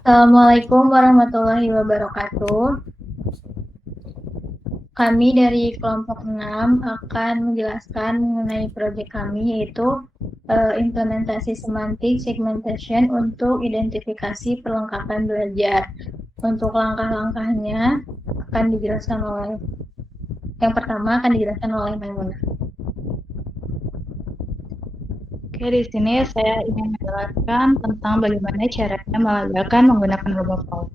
Assalamualaikum warahmatullahi wabarakatuh. Kami dari kelompok 6 akan menjelaskan mengenai proyek kami yaitu implementasi semantik segmentation untuk identifikasi perlengkapan belajar. Untuk langkah-langkahnya akan dijelaskan oleh yang pertama akan dijelaskan oleh Maimunah. Oke, di sini saya ingin menjelaskan tentang bagaimana caranya melegakan menggunakan RoboFlow.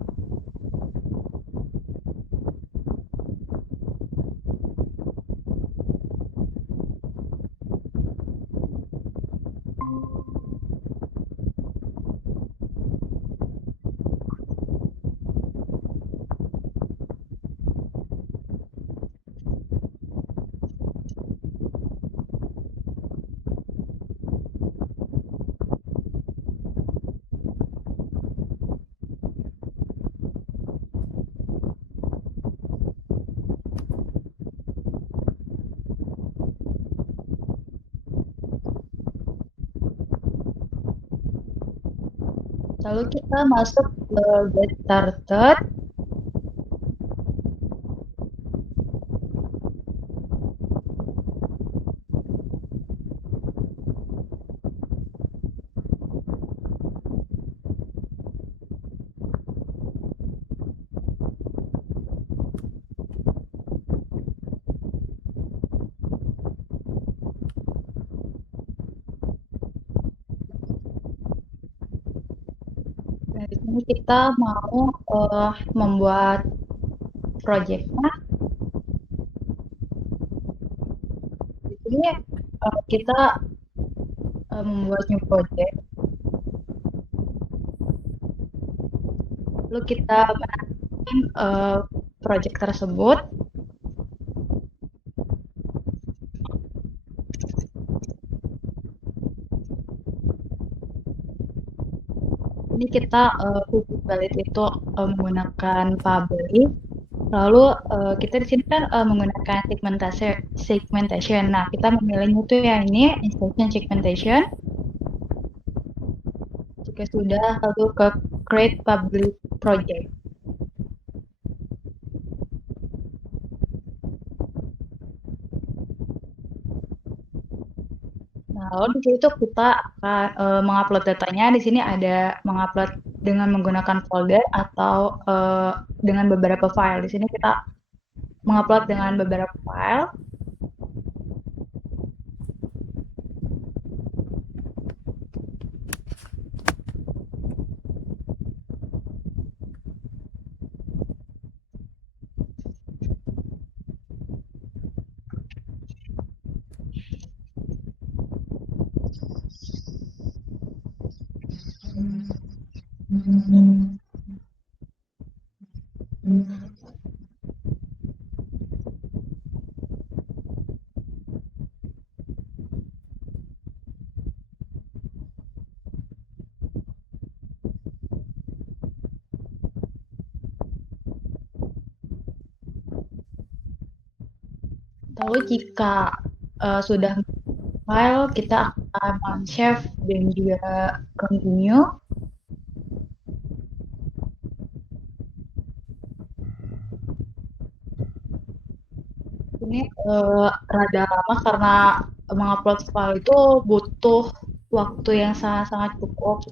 Lalu kita masuk ke Get Started. Nah, di sini kita mau membuat projectnya. Di sini kita membuat new project. Lalu kita menandakan project tersebut. Ini kita valid itu menggunakan public. Lalu kita di sini kan menggunakan segmentation. Nah, kita memilihnya itu yang ini instruction segmentation. Jika sudah, lalu ke create public project. Nah, lalu di situ kita akan mengupload datanya. Di sini ada mengupload dengan menggunakan folder atau dengan beberapa file. Di sini kita mengupload dengan beberapa file. Lalu jika sudah file, kita akan save dan juga continue. Ini rada lama karena mengupload file itu butuh waktu yang sangat-sangat cukup.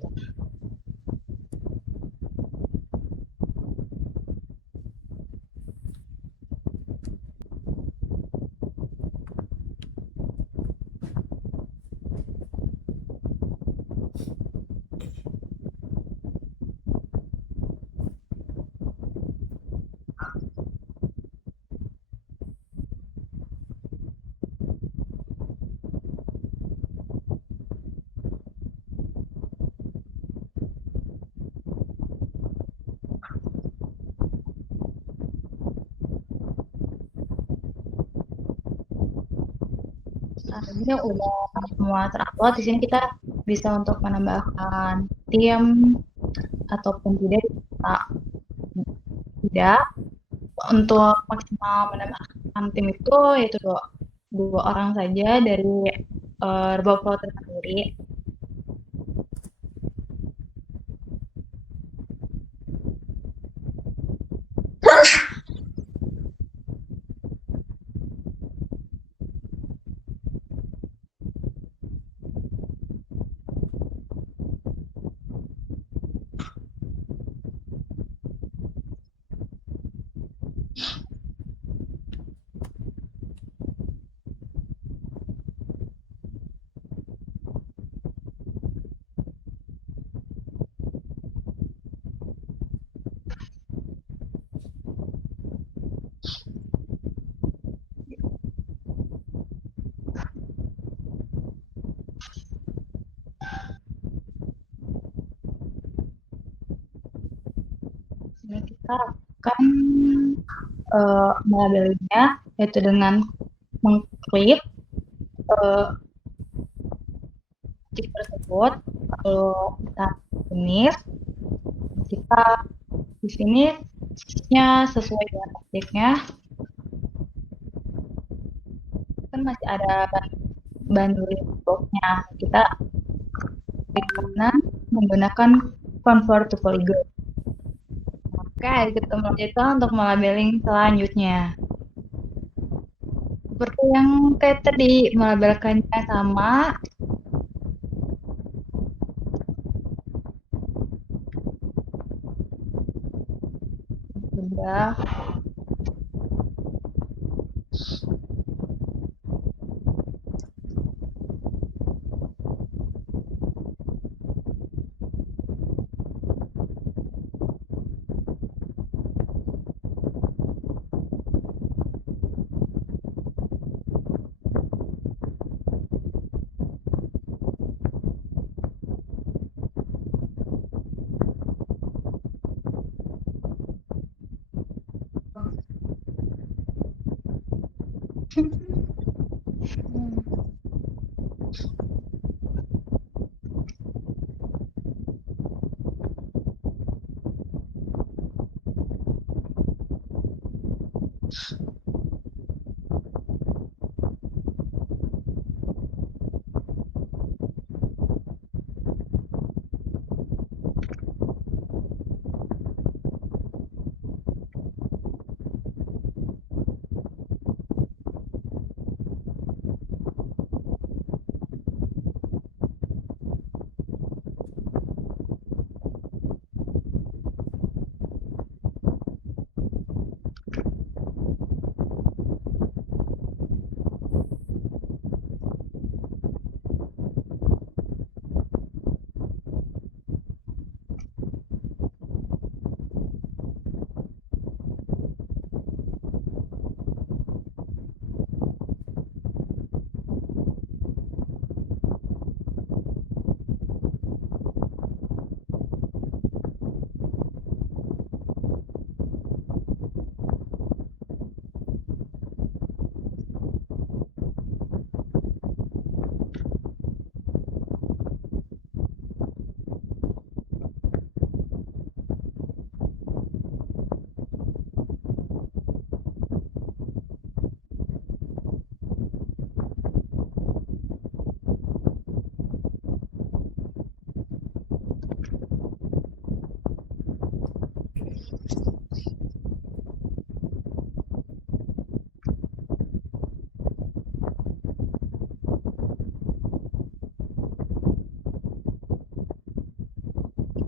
Nah, ini udah semua terupload. Di sini kita bisa untuk menambahkan tim ataupun tidak. Untuk maksimal menambahkan tim itu yaitu dua orang saja dari voter sendiri. Ini kita akan melabelnya yaitu dengan mengklik objek tersebut, lalu kita finish, kita di sini sesuai dengan objeknya, kan masih ada bandwidth box-nya. Kita klik kanan menggunakan convert to polygon. Oke, kita melanjutkan untuk melabeling selanjutnya. Seperti yang kayak tadi, melabelkannya sama. Sudah.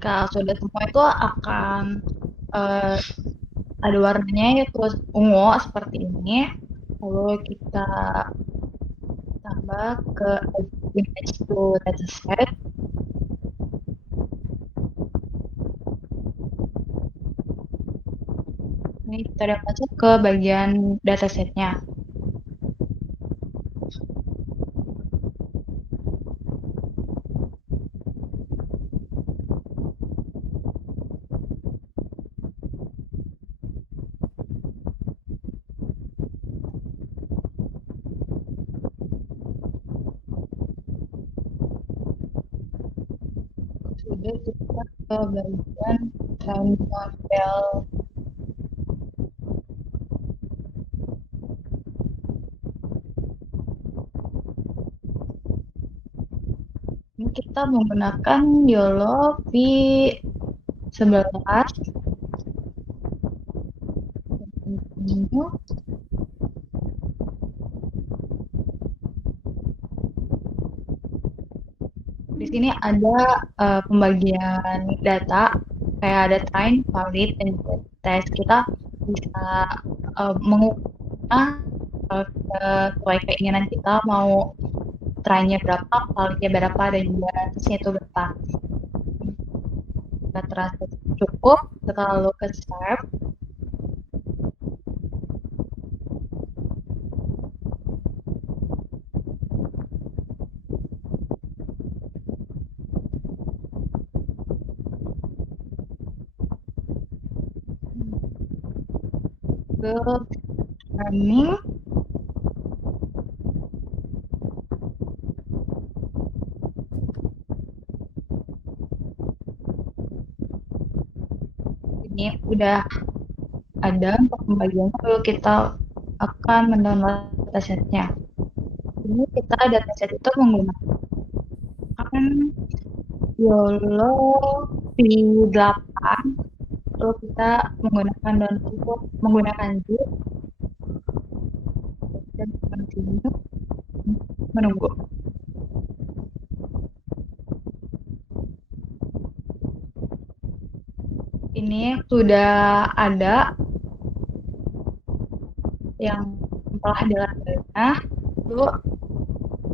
Jika sudah semua itu akan uh, ada warnanya yaitu ungu seperti ini. Lalu kita tambah ke image to dataset. Ini kita udah masuk ke bagian datasetnya. Sudah kita ke bagian trend model. Ini kita menggunakan YOLO V11. Di sini ada pembagian data, kayak ada train, valid, dan juga test. Kita bisa mengukur sesuai keinginan kita mau trainnya berapa, validnya berapa, dan juga tesnya itu berapa. Kita terasa cukup, kita lalu ke save. ke running. Ini udah ada untuk pembagiannya, lalu kita akan mendownload datasetnya. Ini kita dataset itu menggunakan YOLO V8, lalu kita menggunakan download menggunakan zip dan continue menunggu. Ini sudah ada yang telah dilakukan. Lalu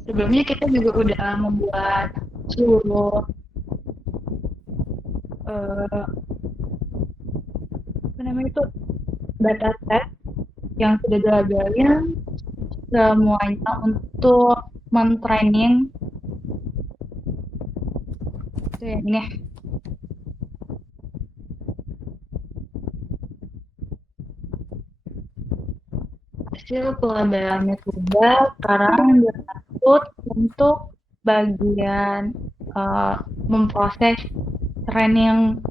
sebelumnya kita juga udah membuat seluruh apa namanya itu dataset yang sudah dilakukan semuanya untuk mentraining itu ya, ini hasil pelabelannya sudah. Sekarang dilanjut untuk bagian memproses training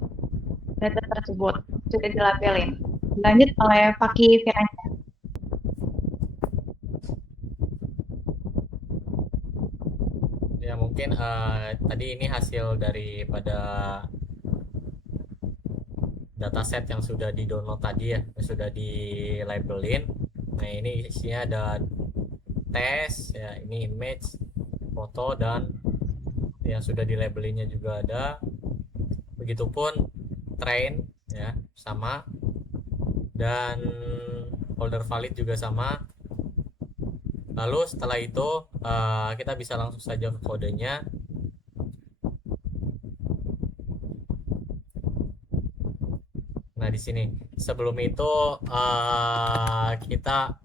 data tersebut sudah dilabelin. Dilanjut oleh Fakih Firansyah. Ya mungkin tadi ini hasil daripada dataset yang sudah di download tadi ya, yang sudah di labelin. Nah ini isinya ada tes ya, ini image, foto, dan yang sudah di labelinnya juga ada. Begitupun train ya sama, dan folder valid juga sama. Lalu setelah itu kita bisa langsung saja ke kodenya. Nah di sini sebelum itu kita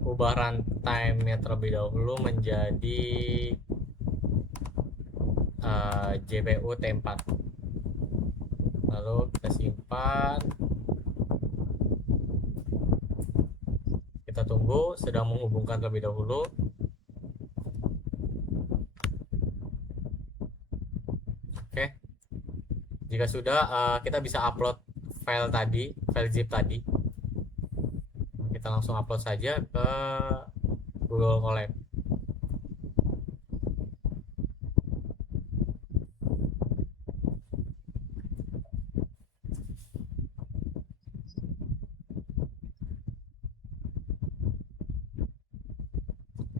ubah runtime-nya terlebih dahulu menjadi JPU T4. Lalu kita simpan, kita tunggu, sedang menghubungkan terlebih dahulu. Oke, jika sudah kita bisa upload file tadi, file zip tadi. Kita langsung upload saja ke Google Colab.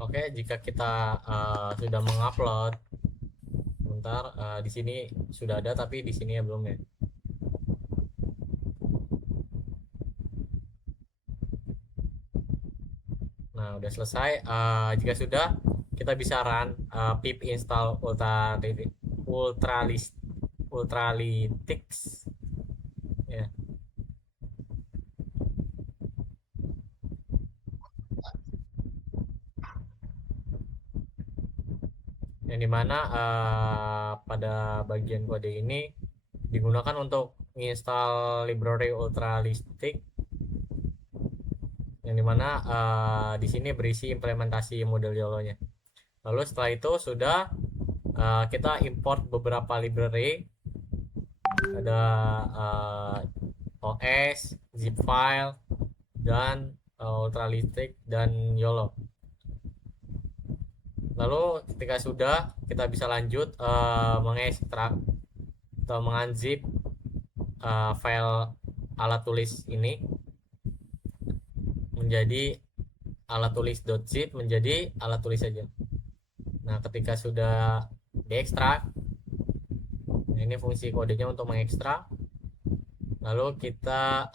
Oke, jika kita sudah mengupload, sebentar, di sini sudah ada tapi di sini ya belum ya. Nah, udah selesai. Jika sudah, kita bisa run pip install Ultralytics ya. Yang dimana pada bagian kode ini digunakan untuk menginstal library Ultralytics, yang dimana di sini berisi implementasi model YOLO-nya. Lalu setelah itu sudah kita import beberapa library, ada OS, zip file, dan Ultralytics dan YOLO. Lalu ketika sudah, kita bisa lanjut mengekstrak atau mengunzip file alat tulis ini menjadi alat tulis.zip menjadi alat tulis saja. Nah, ketika sudah diekstrak, nah ini fungsi kodenya untuk mengekstrak. Lalu kita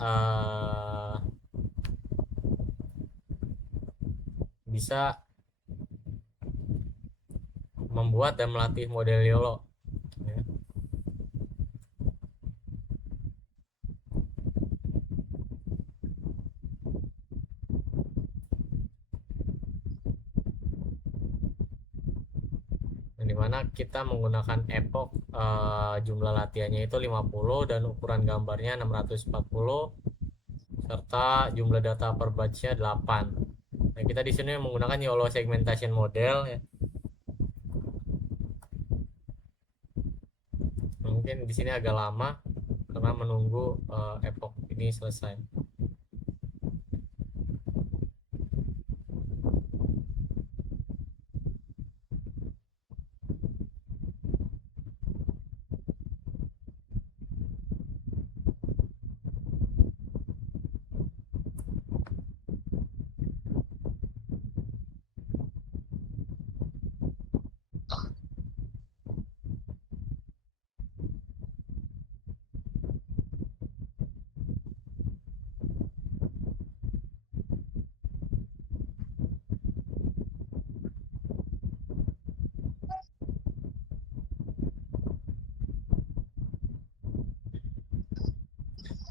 bisa membuat dan melatih model YOLO. Ya. Dimana kita menggunakan epoch, jumlah latihannya itu 50 dan ukuran gambarnya 640. serta jumlah data per batch-nya 8. Nah, kita di sini menggunakan YOLO segmentation model ya. Mungkin di sini agak lama karena menunggu epoch ini selesai.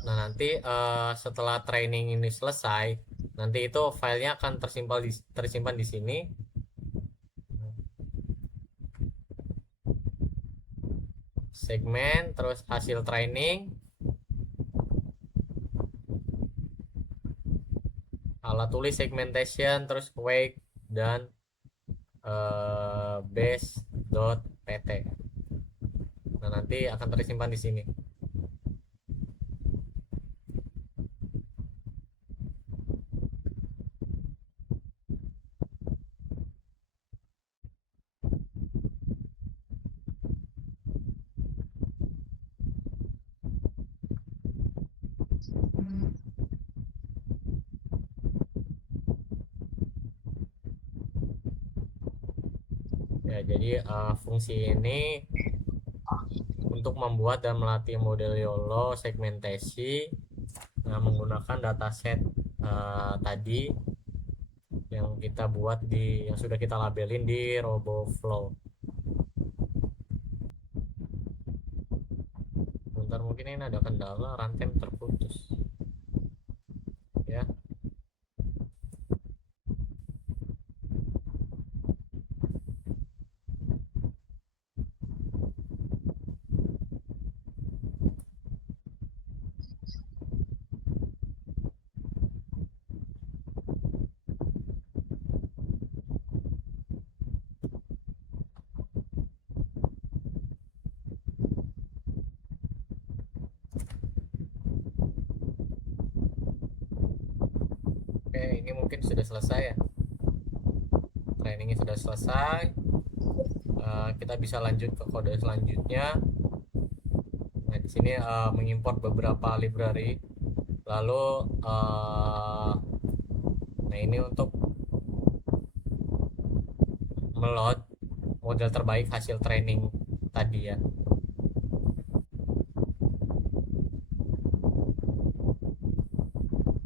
Nah, nanti setelah training ini selesai, nanti itu filenya akan tersimpan di sini. Segmen, terus hasil training, alat tulis segmentation, terus wake dan base.pt. Nah, nanti akan tersimpan di sini. Ya, jadi fungsi ini untuk membuat dan melatih model YOLO segmentasi menggunakan dataset tadi yang kita buat yang sudah kita labelin di RoboFlow. Bentar, mungkin ini ada kendala, rantai terputus. Ya. Oke, ini mungkin sudah selesai ya. Trainingnya sudah selesai. Kita bisa lanjut ke kode selanjutnya. Nah, di sini mengimport beberapa library. Lalu nah ini untuk meload model terbaik hasil training tadi ya.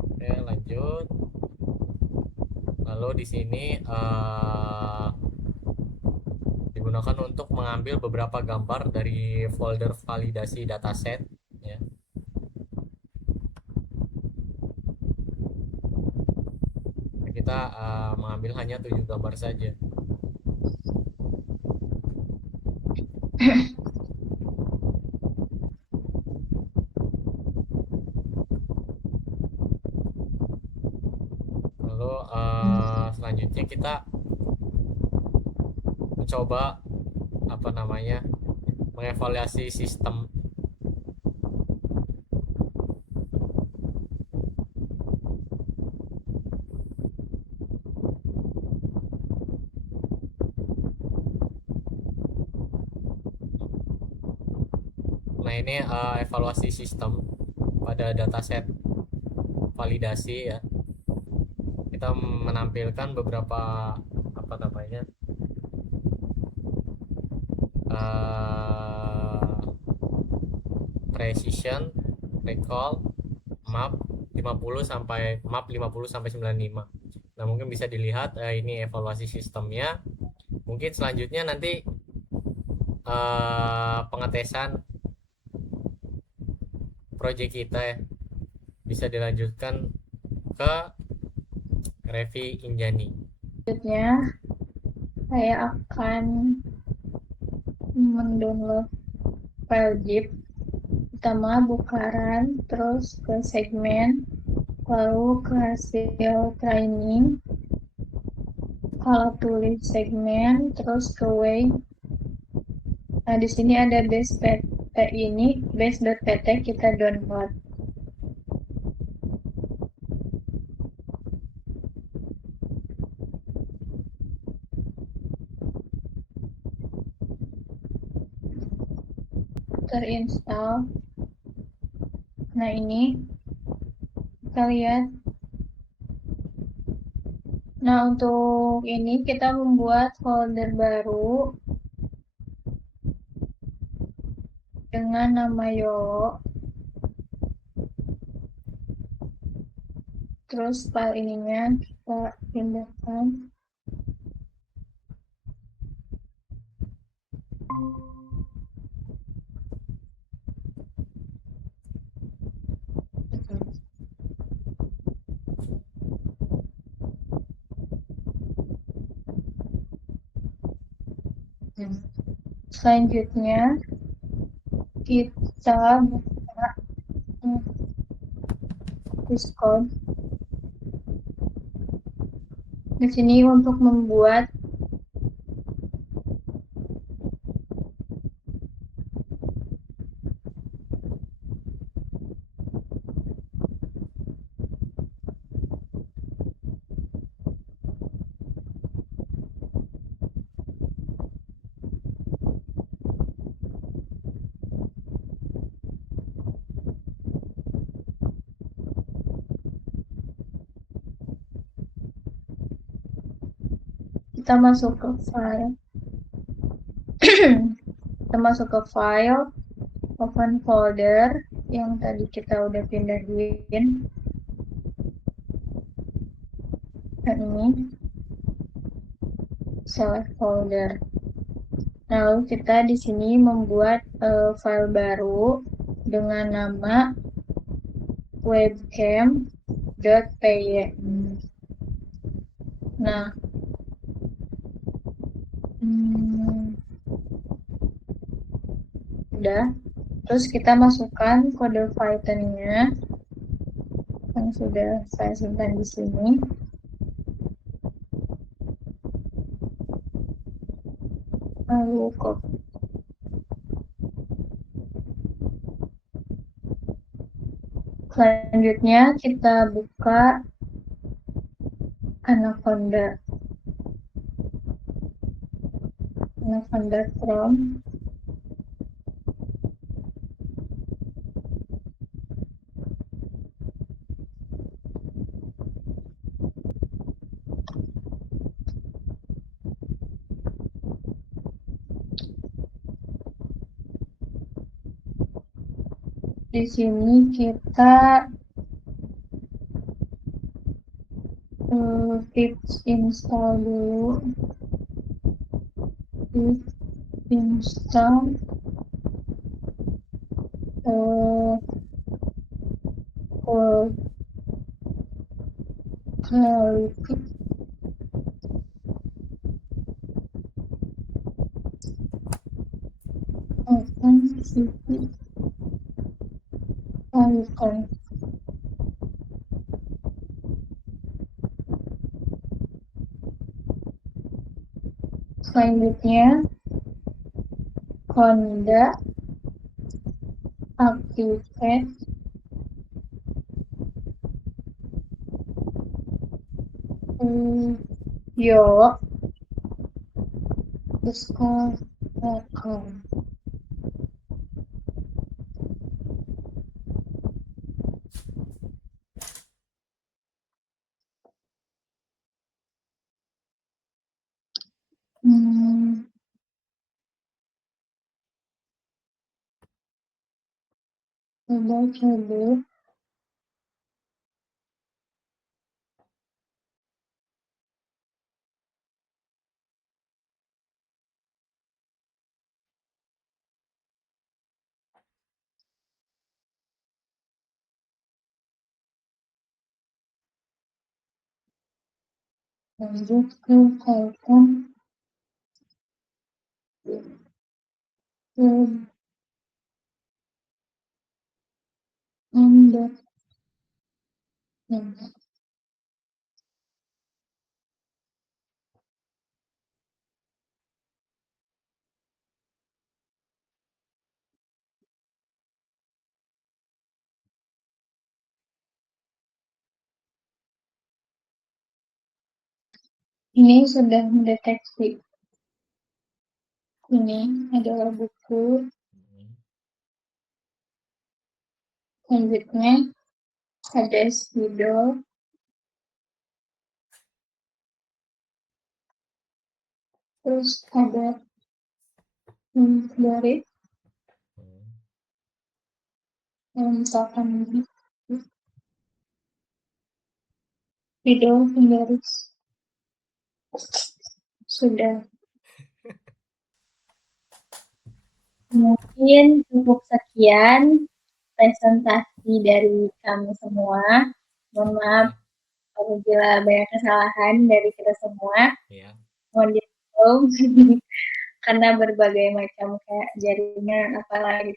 Oke, lanjut. Lalu di sini digunakan untuk mengambil beberapa gambar dari folder validasi dataset ya. Kita mengambil hanya 7 gambar saja. Lalu selanjutnya kita mencoba mengevaluasi sistem. Nah, ini evaluasi sistem pada dataset validasi ya. Kita menampilkan beberapa precision, recall, map 50 sampai 95. Nah, mungkin bisa dilihat ini evaluasi sistemnya. Mungkin selanjutnya nanti pengetesan project kita ya, bisa dilanjutkan ke Revi Injani. Selanjutnya saya akan mendownload file zip. Pertama buka run, terus ke segmen, lalu ke hasil training, kalau tulis segmen, terus ke way. Nah, di sini ada base PT ini, base.pt kita download. Terinstall. Nah, ini kita lihat. Nah, untuk ini kita membuat folder baru dengan nama Yolo. Terus file ininya kita pindahkan. Selanjutnya kita buka Discord. Di sini untuk membuat kita masuk ke file. Kita masuk ke file, open folder yang tadi kita udah pindahin. Dan ini select folder. Lalu kita di sini membuat file baru dengan nama webcam.py. Nah, udah. Terus kita masukkan kode Python-nya yang sudah saya simpan di sini. Lalu copy. Selanjutnya kita buka Anaconda Chrome. Di sini kita pip install dulu. Pip install selanjutnya Honda activate your Discord account. Coba. Lanjut ke Python Ini sudah mendeteksi. Ini adalah buku. Selanjutnya ada spidol. Terus ada garis misalkan ini spidol garis sudah. Mungkin cukup sekian presentasi dari kami semua. Mohon maaf apabila banyak kesalahan dari kita semua. Ya. Mohon dimaklum karena berbagai macam kayak jaringan apalagi.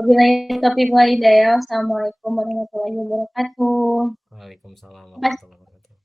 Wabillahi taufiq wal hidayah. Wassalamualaikum warahmatullahi wabarakatuh. Waalaikumsalam warahmatullahi wabarakatuh.